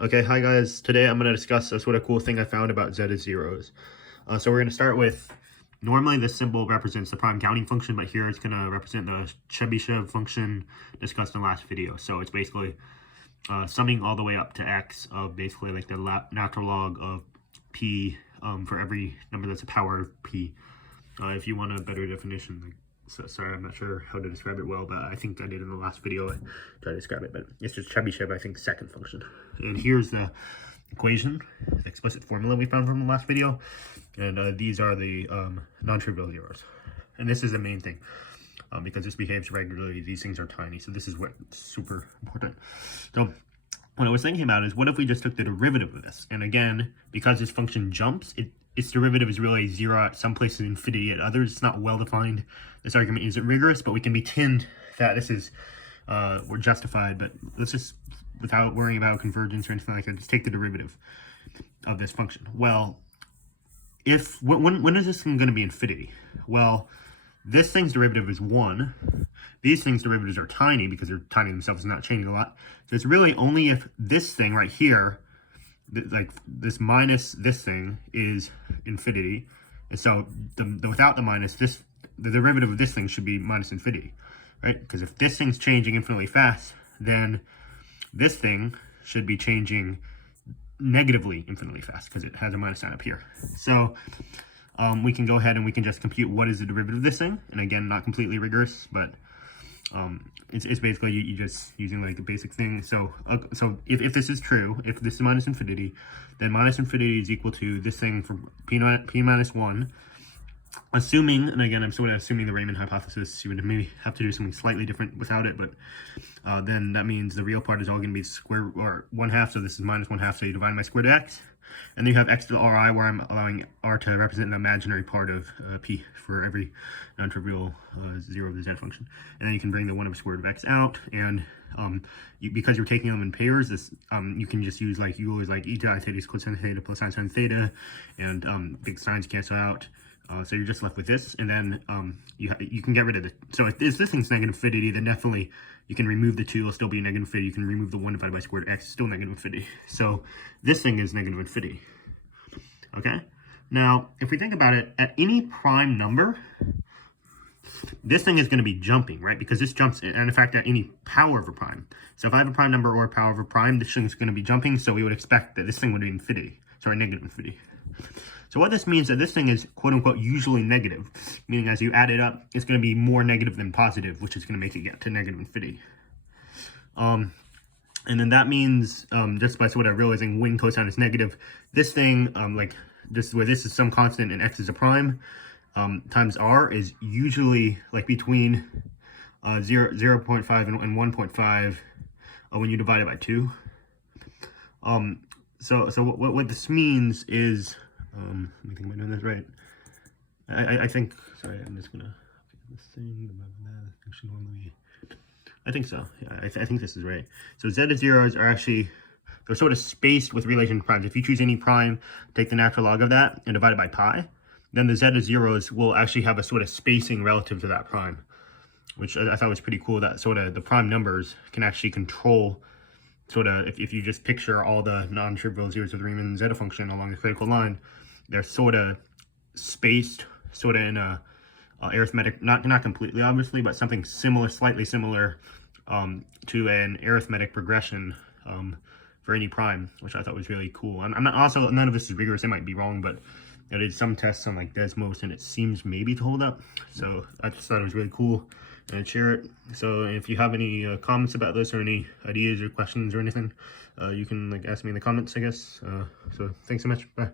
Okay, hi guys. Today I'm going to discuss a sort of cool thing I found about zeta zeros. So we're going to start with, normally this symbol represents the prime counting function, but here it's going to represent the Chebyshev function discussed in the last video. So it's basically summing all the way up to x of basically like the natural log of p for every number that's a power of p. If you want a better definition, sorry, I'm not sure how to describe it well, but I think I did in the last video. I tried to describe it, but it's just Chebyshev, I think, second function. And here's the equation, the explicit formula we found from the last video. And these are the non-trivial zeros. And this is the main thing, because this behaves regularly. These things are tiny, so this is what's super important. So what I was thinking about is, what if we just took the derivative of this? And again, because this function jumps, its derivative is really 0 at some places, infinity at others. It's not well defined. This argument isn't rigorous, but we can pretend that this is we're justified. But let's just, without worrying about convergence or anything like that, just take the derivative of this function. Well, when is this thing going to be infinity? Well, this thing's derivative is 1. These things' derivatives are tiny because they're tiny themselves and not changing a lot. So it's really only if this thing right here, like this minus this thing, is infinity. And so without the minus, the derivative of this thing should be minus infinity, right? Because if this thing's changing infinitely fast, then this thing should be changing negatively infinitely fast because it has a minus sign up here. So we can go ahead and we can just compute what is the derivative of this thing. And again, not completely rigorous, but it's basically you just using like a basic thing. So if this is true, if this is minus infinity, then minus infinity is equal to this thing for p minus 1. Assuming, and again, I'm sort of assuming the Riemann hypothesis, you would maybe have to do something slightly different without it, but then that means the real part is all going to be square, or 1/2, so this is minus 1/2, so you divide by square root of x. And then you have x to the ri, where I'm allowing r to represent an imaginary part of p for every non-trivial 0 of the z function. And then you can bring the 1 over square root of x out, and because you're taking them in pairs, this you can just use like Euler's like e to I theta is equal to sin theta plus sin theta, and big signs cancel out. So you're just left with this, and then you can get rid of it. So if this thing's negative infinity, then definitely you can remove the 2, it'll still be negative infinity. You can remove the 1 divided by square root of x, still negative infinity. So this thing is negative infinity. Okay? Now, if we think about it, at any prime number, this thing is going to be jumping, right? Because this jumps, and in fact, at any power of a prime. So if I have a prime number or a power of a prime, this thing's going to be jumping, so we would expect that this thing would be infinity. Sorry, negative infinity. So what this means is that this thing is quote-unquote usually negative, meaning as you add it up, it's going to be more negative than positive, which is going to make it get to negative infinity. And then that means, just by sort of realizing when cosine is negative, this thing, like this, where this is some constant and x is a prime, times r is usually like between 0.5 and 1.5 when you divide it by 2. So what this means is, let me think, am I doing this right? I think, sorry, I'm just gonna, this thing, should normally, I think so. Yeah, I think this is right. So zeta zeros are actually, they're sort of spaced with relation to primes. If you choose any prime, take the natural log of that and divide it by pi, then the zeta zeros will actually have a sort of spacing relative to that prime, which I thought was pretty cool, that sort of the prime numbers can actually control sort of, if you just picture all the non-trivial zeros of the Riemann Zeta function along the critical line, they're sort of spaced sort of in a arithmetic, not completely obviously, but something similar, slightly similar to an arithmetic progression for any prime, which I thought was really cool. I'm not, also, none of this is rigorous, it might be wrong, but I did some tests on like Desmos and it seems maybe to hold up. So I just thought it was really cool and I'd share it. So if you have any comments about this or any ideas or questions or anything, you can like ask me in the comments, I guess. So thanks so much. Bye.